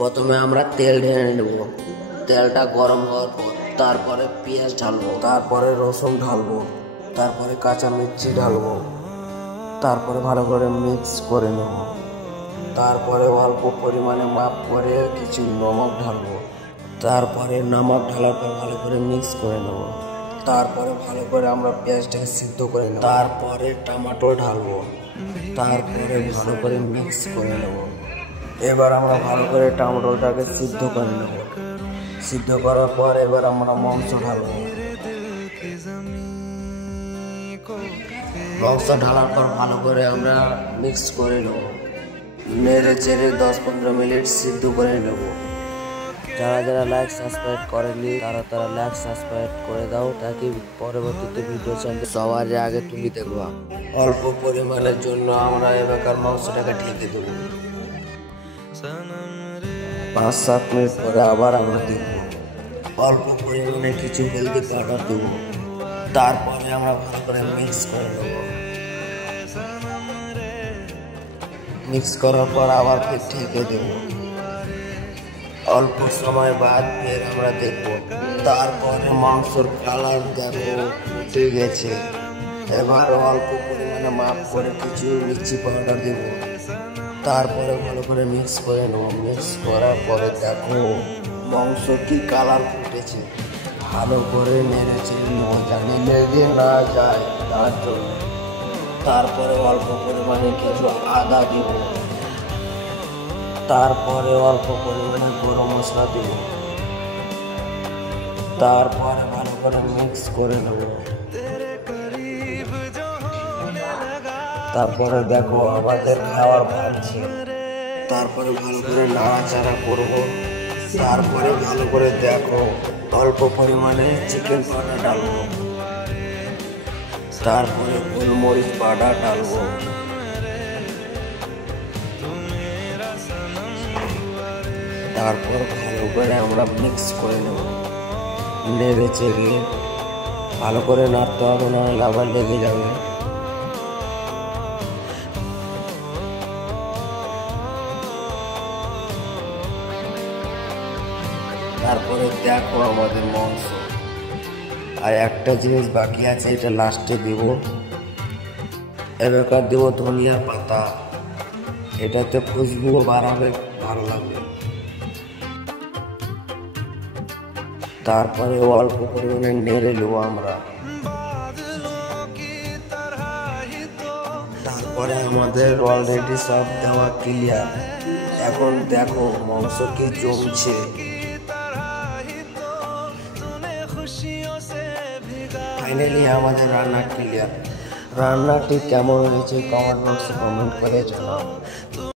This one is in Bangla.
প্রথমে আমরা তেল ঢেলে নেব। তেলটা গরম হওয়ার পর তারপরে পেঁয়াজ ঢালবো, তারপরে রসুন ঢালবো, তারপরে কাঁচা মির্চি ঢালবো, তারপরে ভালো করে মিক্স করে নেব। তারপরে অল্প পরিমাণে মাপ করে কিছু নমক ঢালবো। তারপরে নমক ঢালার পর ভালো করে মিক্স করে নেব। তারপরে ভালো করে আমরা পেঁয়াজটাকে সিদ্ধ করে নেব। তারপরে টমেটো ঢালবো, তারপরে ভালো করে মিক্স করে নেব। এবার আমরা ভালো করে টমেটোটাকে সিদ্ধ করে নেব। সিদ্ধ করার পর এবার আমরা মাংস ঢালবো। মাংস ঢালার পর ভালো করে আমরা মিক্স করে নেব। নেড়ে চেড়ে 10-15 মিনিট সিদ্ধ করে নেব। যারা যারা লাইক সাবস্ক্রাইব করেনি তারা লাইক সাবস্ক্রাইব করে দাও, তাকে পরবর্তীতে ভিডিও চাইলে সবার আগে তুমি দেখবা। অল্প পরিমাণের জন্য আমরা এবার মাংসটাকে ঢেকে দেবো। 5-7 মিনিট পরে আবার আমরা দেখব। অল্প পরিমাণে কিছু হলদি পাউডার দেবো। তারপরে আমরা ভালো করে মিক্স করে নেব। মিক্স করার পর আবার ফের ঢেকে দেব। অল্প সময় বাদ ফের আমরা দেখব। তারপরে মাংসর কালার দেখো উঠে গেছে। এবার অল্প পরিমাণে মাপ করে কিছু মির্চি পাউডার দেব। তারপরে ভালো করে মিক্স করে নেব। মিক্স করার পরে দেখো মাংস কি কালার ফুটেছে। ভালো করে নেড়েছে নেব, জানি লেগে না যায় তার জন্য। তারপরে অল্প পরিমাণে কিছু আদা দিব। তারপরে অল্প পরিমাণে গরম মশলা দিব। তারপরে ভালো করে মিক্স করে নেব। তারপরে দেখো আমাদের খাবার বাড়ছে। তারপরে ভালো করে নাড়াচাড়া করব। তারপরে ভালো করে দেখো অল্প পরিমাণে চিকেন পাউডার ঢালবো। তারপরে গোলমরিচ পাউডার ঢালবো। তারপর ভালো করে আমরা মিক্স করে নেব। নেড়ে চেড়ে ভালো করে নাড়তে হবে, না হলে আবার লেগে যাবে। তারপরে দেখো আমাদের মাংস। আর একটা জিনিস বাকি আছে, এটা লাস্টে দিব। এবার দেবো ধনিয়ার পাতা, এটাতে খুশবু বাড়াবে, ভালো লাগবে। তারপরে অল্প পরিমাণে নেড়ে নেবো আমরা। তারপরে আমাদের অলরেডি সব দেওয়া ক্লিয়ার। এখন দেখো মাংস কি জমছে। ফাইনালি আমাদের রান্না ক্লিয়ার। রান্নাটি কেমন হয়েছে কমেন্ট বক্সে কমেন্ট করে জানাও।